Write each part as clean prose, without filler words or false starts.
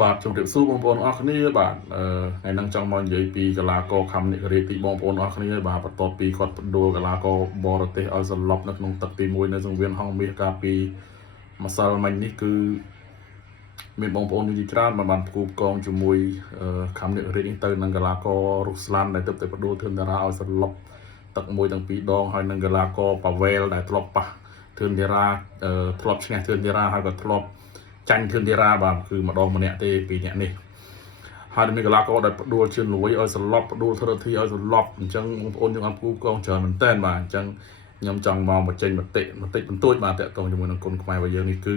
បាទជំរាបសួរបងប្អូនអរគ្នាបាទថ្ងៃហ្នឹងចង់មកនិយាយពីកីឡាករខំនិរេទីបងប្អូនអរគ្នាបាទបន្ទាប់ពីគាត់ផ្ដួលកីឡាករបរទេសឲ្យសន្លប់នៅក្នុងទឹកទី1នៅសង្វៀនហងមាសកាលពីម្សិលមិញនេះគឺមានបងប្អូនជាច្រើនបានផ្គូផ្គងជាមួយខំនិរេនេះទៅនឹងកីឡាកររុស្លាន់ដែលទើបតែផ្ដួលធឿនតារាឲ្យសន្លប់ទឹកមួយទាំងពីរដងហើយនឹងកីឡាករប៉ាវែលដែលធ្លាប់ប៉ះធឿនតារាធ្លាប់ឈ្នះធឿនតារាហើយក៏ធ្លាប់ចាញ់ធឿនតារាបាទគឺម្ដងម្នាក់ទេពីរអ្នកនេះហើយមានកីឡាករដែលផ្ដួលជឿនលួយឲ្យសន្លប់ផ្ដួលធរធីឲ្យសន្លប់អញ្ចឹងបងប្អូនយើងអត់គូកងច្រើនមែនតើបាទអញ្ចឹងខ្ញុំចង់មកបញ្ចេញមតិបន្តួចបាទតើតោះជាមួយនឹងគុណខ្មែររបស់យើងនេះគឺ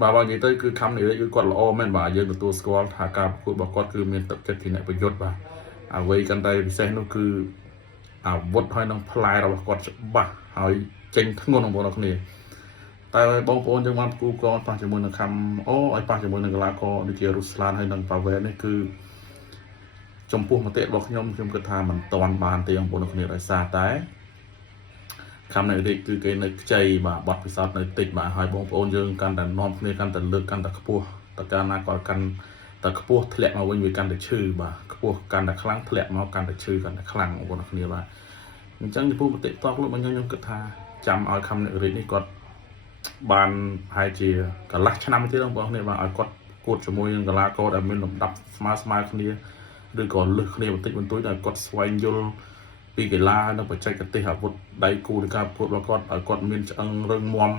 បាទនិយាយទៅគឺខំនេះគឺគាត់ល្អមែនបាទយើងទទួលស្គាល់ថាការប្រកួតរបស់គាត់គឺមានទឹកចិត្តជាអ្នកប្រយុទ្ធបាទអ្វីកាន់តែពិសេសនោះគឺអាវុធហើយនឹងផ្លែរបស់គាត់ច្បាស់ហើយចេញធ្ងន់បងប្អូនអរគ្នាតែបងប្អូនយើងបានគូកងប៉ះជាមួយនឹងខំអូឲ្យប៉ះជាមួយនឹងកីឡាករដូចជារុស្លានហើយនឹងប៉ាវែលនេះគឺចំពោះមតិរបស់ខ្ញុំគិតថាមិនតាន់បានទេបងប្អូនអរគ្នាដោយសារតែខំនៅនេះគឺគេនៅខ្ចីបាទបတ်ពិសោធន៍នៅតិចបាទហើយបងប្អូនយើងកាន់តែនាំគ្នាកាន់តែលើកកាន់តែខ្ពស់តើកាលណាគាត់កាន់តែខ្ពស់ធ្លាក់មកវិញវាកាន់តែឈឺបាទខ្ពស់កាន់តែខ្លាំងធ្លាក់មកកាន់តែឈឺកាន់តែខ្លាំងបងប្អូនអរគ្នាបាទអញ្ចឹងចំពោះមតិតោះខ្លួនរបស់ខ្ញុំគិតថាចាំឲ្យខំនៅនេះគាត់បានហើយជាកន្លះឆ្នាំទៀតបងប្អូនគ្នាបាទឲ្យគាត់គួតជាមួយនឹងកីឡាករដែលមានលំដាប់ស្មើគ្នាឬក៏លើសគ្នាបន្តិចបន្តួចឲ្យគាត់ស្វែងយល់ពីកីឡានិងបច្ចេកទេសអាវុធដៃគូនៃការប្រកួតរបស់គាត់ឲ្យគាត់មានឆ្អឹងរឹងមាំ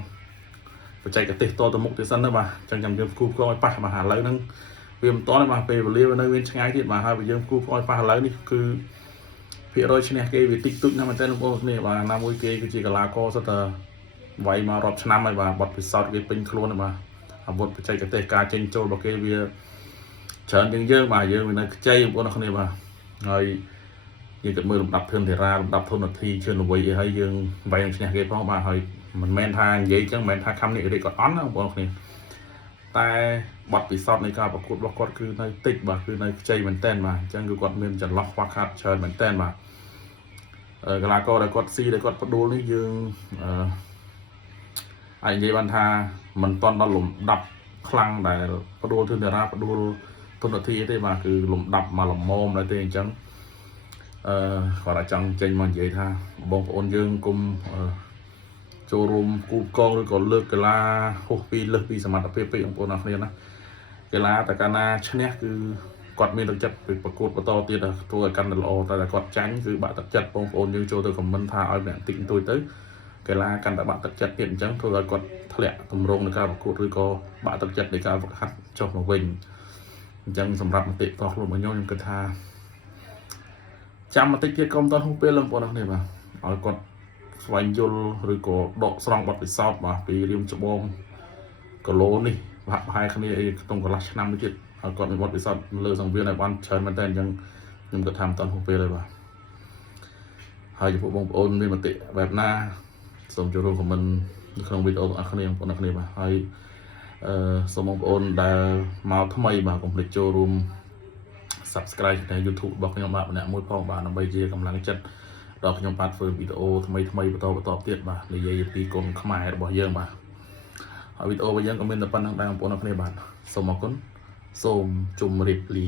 បច្ចេកទេសតទៅមុខទៀតសិនទៅបាទអញ្ចឹងចាំយើងគូផ្គងឲ្យប៉ះបាទឥឡូវហ្នឹងវាមិនតទេបាទពេលវេលានៅមានឆ្ងាយទៀតបាទហើយយើងគូផ្គងឲ្យប៉ះឥឡូវនេះគឺភាគរយឈ្នះគេវាតិចតួចណាស់មែនតើបងប្អូនគ្នាបាទណាមួយគេគឺជាកីឡាករសុទ្ធតែវាយមករាប់ឆ្នាំហើយបាទបទពិសោធន៍គេពេញខ្លួនហើយបាទអាវុធបច្ចេកទេសការចេញចូលរបស់គេវាច្រើនជាងយើងបាទយើងវានៅខ្ចីបងប្អូនគ្នាបាទហើយយើងគិតមើលលំដាប់ធឿនធារាលំដាប់ធនធាជឿនល្វីអីហើយយើងវាយនឹងឈ្នះគេផងបាទហើយមិនមែនថានិយាយចឹងមិនមែនថាខំនេះរីកគាត់អន់ណាបងប្អូនគ្នាតែបទពិសោធន៍នៃការប្រកួតរបស់គាត់គឺនៅតិចបាទគឺនៅខ្ចីមែនតើបាទអញ្ចឹងគឺគាត់មានចន្លោះខ្វះខាតច្រើនមែនតើបាទកីឡាករដែលគាត់ស៊ីដែលគាត់ផ្ដួលនេះយើងអាចនិយាយបានថាមិនទាន់ដល់លំដាប់ខ្លាំងដែលផ្ដួលធឿនតារាផ្ដួលទុនធាទេបាទគឺលំដាប់មកល្មមដែរទេអញ្ចឹងគាត់អាចចង់ចេញមកនិយាយថាបងប្អូនយើងគុំចូលរួមគូកងឬក៏លើកកីឡាហុសពីលើសពីសមត្ថភាពពេកបងប្អូនអរគ្នាណាកីឡាតែកាលណាឈ្នះគឺគាត់មានទឹកចិត្តប្រកួតបន្តទៀតធ្វើឲ្យកាន់តែល្អតែគាត់ចាញ់គឺបាក់ទឹកចិត្តបងប្អូនយើងចូលទៅខមមិនថាឲ្យអ្នកតិចបន្តួចទៅកីឡាកាន់តែបាក់ទឹកចិត្តទៀតអញ្ចឹងធ្វើឲ្យគាត់ធ្លាក់ទម្រង់នៃការប្រកួតឬក៏បាក់ទឹកចិត្តនៃការហ្វឹកហាត់ចុះមកវិញអញ្ចឹងសម្រាប់មតិផ្ទាល់ខ្លួនរបស់ខ្ញុំគិតថាចាំបន្តិចទៀតក៏មិនទាន់ហួសពេលបងប្អូនអរគ្នាបាទឲ្យគាត់ស្វែងយល់ឬក៏ដកស្រង់បទពិសោធន៍បាទពីរៀមច្បងគីឡូនេះហាក់ប្រហែលគ្នាក្នុងកន្លះឆ្នាំនេះទៀតហើយគាត់មានបទពិសោធន៍លើសង្វៀនឲ្យបានច្រើនមែនតើអញ្ចឹងខ្ញុំគិតថាមិនទាន់ហួសពេលទេបាទហើយចំពោះបងប្អូនមានមតិបែបណាសូមចូលរួមខមមិននៅក្នុងវីដេអូរបស់អ្នកបងប្អូនគ្នាបាទហើយសូមបងប្អូនដែលមកថ្មីបាទកុំភ្លេចចូលរួម Subscribe នៅ YouTube របស់ខ្ញុំបាទម្នាក់មួយផងបាទដើម្បីជាកម្លាំងចិត្តដល់ខ្ញុំបាទធ្វើវីដេអូថ្មីបន្តទៀតបាទនិយាយពីគុណខ្មែររបស់យើងបាទហើយវីដេអូរបស់យើងក៏មានតែប៉ុណ្្នឹងដែរបងប្អូនគ្នាបាទសូមអរគុណសូមជម្រាបលា